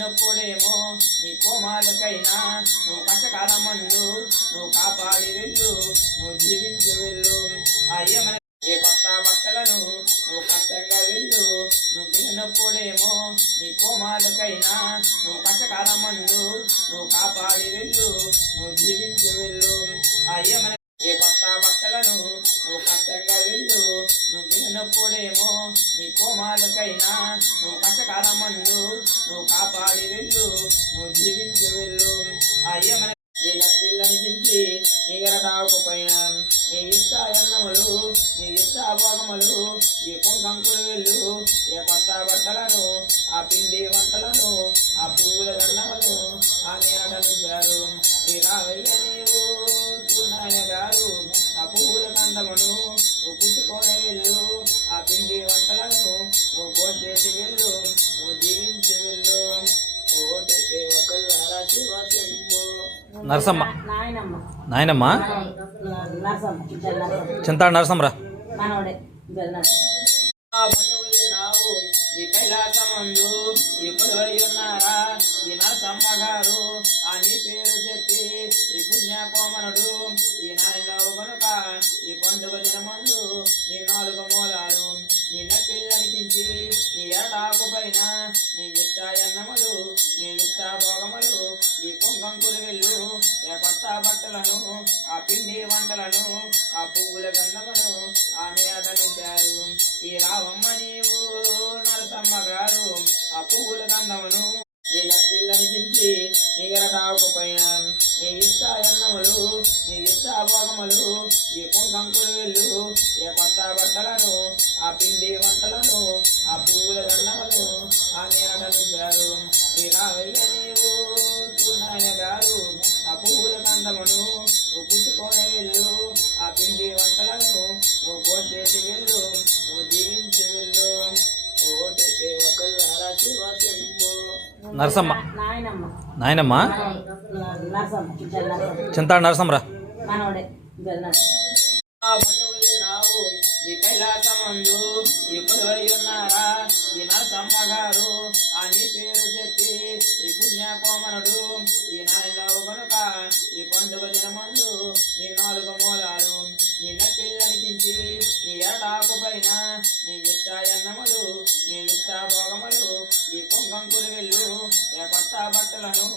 విడినప్పుడేమో నీ కోమాలకైనా నువ్వు కష్టకాలం మందు నువ్వు కాపాడి వెళ్ళు నువ్వు జీవించి వెళ్ళు ఏమన ఏ కొత్త బట్టలను నువ్వు కష్టంగా వెళ్ళు నువ్వు విడినప్పుడేమో నీ కోమాలకైనా నువ్వు కష్టకాలం మందు నువ్వు కాపాడి వెళ్ళు నువ్వు జీవించి వెళ్ళు ఏమన ఏ కొత్త బట్టలను నువ్వు కష్టంగా వెళ్ళు నువ్వు విడినప్పుడేమో నీ కోమాలకైనా నువ్వు కష్టకాలం మందు నువ్వు కాపాడి వెళ్ళు నువ్వు జీవించి వెళ్ళు ఏమన నీ నట్టిల్లని పిలిచి నీ ఎరటాకు పైన నీ ఇష్ట అన్నములు నీ ఇష్ట భోగములు ఈ కుంకంకులు వెళ్ళు ఏ కొత్త బట్టలను ఆ పిండి వంటలను ఆ పువ్వుల గన్నములు ఆ నీరటనిచ్చారు ఈ రావయ్య నీవు చూడాయన గారు ఆ పువ్వుల కందమును నువ్వు పుచ్చుకొని వెళ్ళు ఆ పిండి వంటలను నువ్వు పోసేసి వెళ్ళు నువ్వు జీవించి వెళ్ళు నరసమ్మ నాయనమ్మ చింతాడు నరసమ్మరా ఈ కైలాసమందు ఈ కొలువై ఉన్నారా ఈ నరసమ్మ గారు అని పేరు చెప్పి ఈ పుణ్యకోమనుడు ఈ నాయనవు కనుక ఈ పండుగ దినమందు ఈ 4 మూలాలు నీ నట్టిల్లనిపించి నీ ఎరటాకు పైన నీ ఇష్ట అన్నములు నీ ఇష్ట భోగములు ఈ కుంకంకులు వెళ్ళు ఏ కొత్త బట్టలను ఆ పిండి వంటలను ఆ పువ్వుల గంధమును ఆ నేతనిచ్చారు ఈ రావమ్మ నీవు నరసమ్మ గారు ఆ పువ్వుల గంధమును నీ నట్టిల్లని పిలిచి నీ ఎరటాకు పైన నీ ఇష్ట అన్నములు నీ ఇష్ట భోగములు ఈ కుంకంకులు వెళ్ళు ఏ కొత్త బట్టలను ఆ పిండి వంటలను ఆ పువ్వుల గంధములు ఆ నేతనిచ్చారు ఈ రావయ్య నీవు చూడాయన గారు ఆ పువ్వుల గంధమును నువ్వు పుచ్చుకొని వెళ్ళు ఆ పిండి వంటలను నువ్వు పోసేసి వెళ్ళు నువ్వు జీవించి వెళ్ళు నరసమ్మ నాయనమ్మ చింతాడు నరసమ్మరా ఈ కైలాసమందు ఈ కొలువై ఉన్నారా ఈ నరసమ్మ గారు అని పేరు చెప్పి ఈ పుణ్యకోమనుడు ఈ నాయనవు కనుక ఈ పండుగ దినమందు ఈ 4 మూలాలు నీ నట్టిల్లనిపించి నీ ఎరటాకు పైన నీ ఇష్ట అన్నములు నీ ఇష్ట భోగములు ఈ కుంకంకులు వెళ్ళు ఏ కొత్త బట్టలను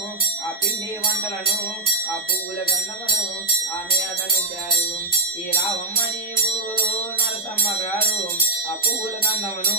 ఆ పిండి వంటలను ఆ పువ్వుల గంధమును ఆ నేతనిచ్చారు ఈ రావమ్మ నీవు నరసమ్మ గారు ఆ పువ్వుల గంధమును